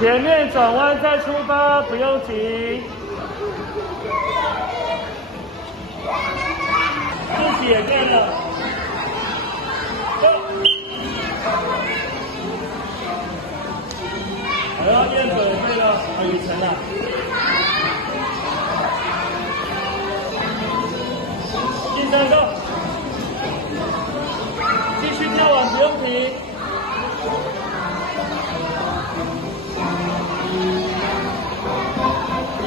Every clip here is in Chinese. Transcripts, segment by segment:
前面转弯再出发，不用停。自己也对了。好了，燕子也对了，雨辰啊。第三个，继续跳完不用停。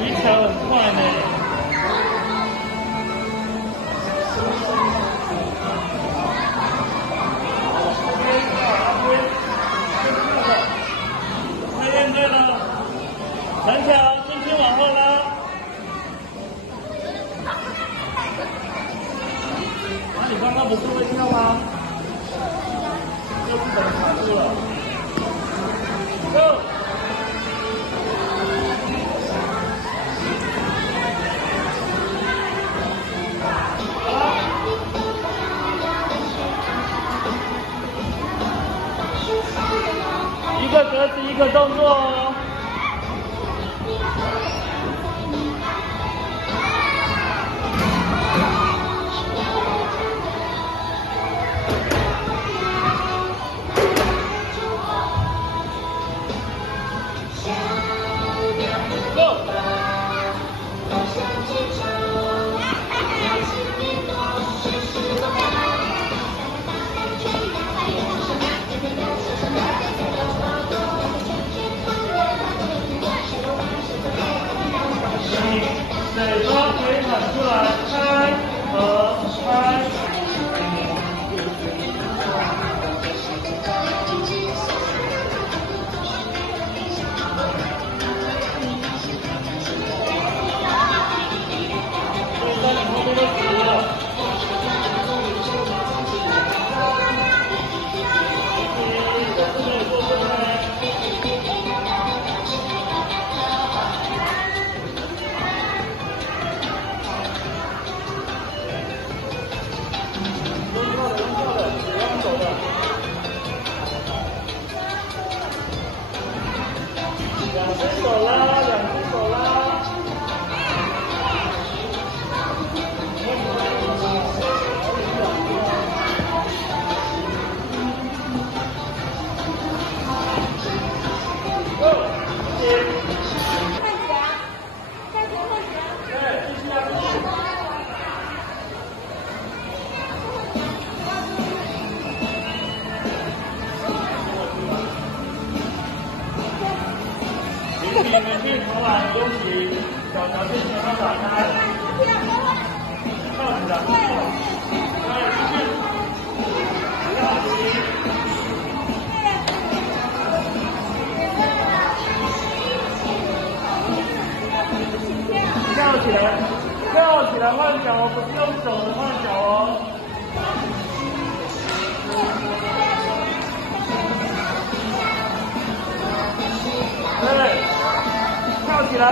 鱼条很快呢。对了，陈条轻轻往后拉。你刚刚不是会跳吗？又不能卡住了。Go！ 一个格子一个动作哦。水抓腿喊出来，开合开。在你后面都直了。两只手拉，两只手拉。原地投篮，恭喜！小条线前方打开，跳起来，对，继续，不要停。跳起来，跳起来换脚哦，不是用手的换脚哦。对。跳起来！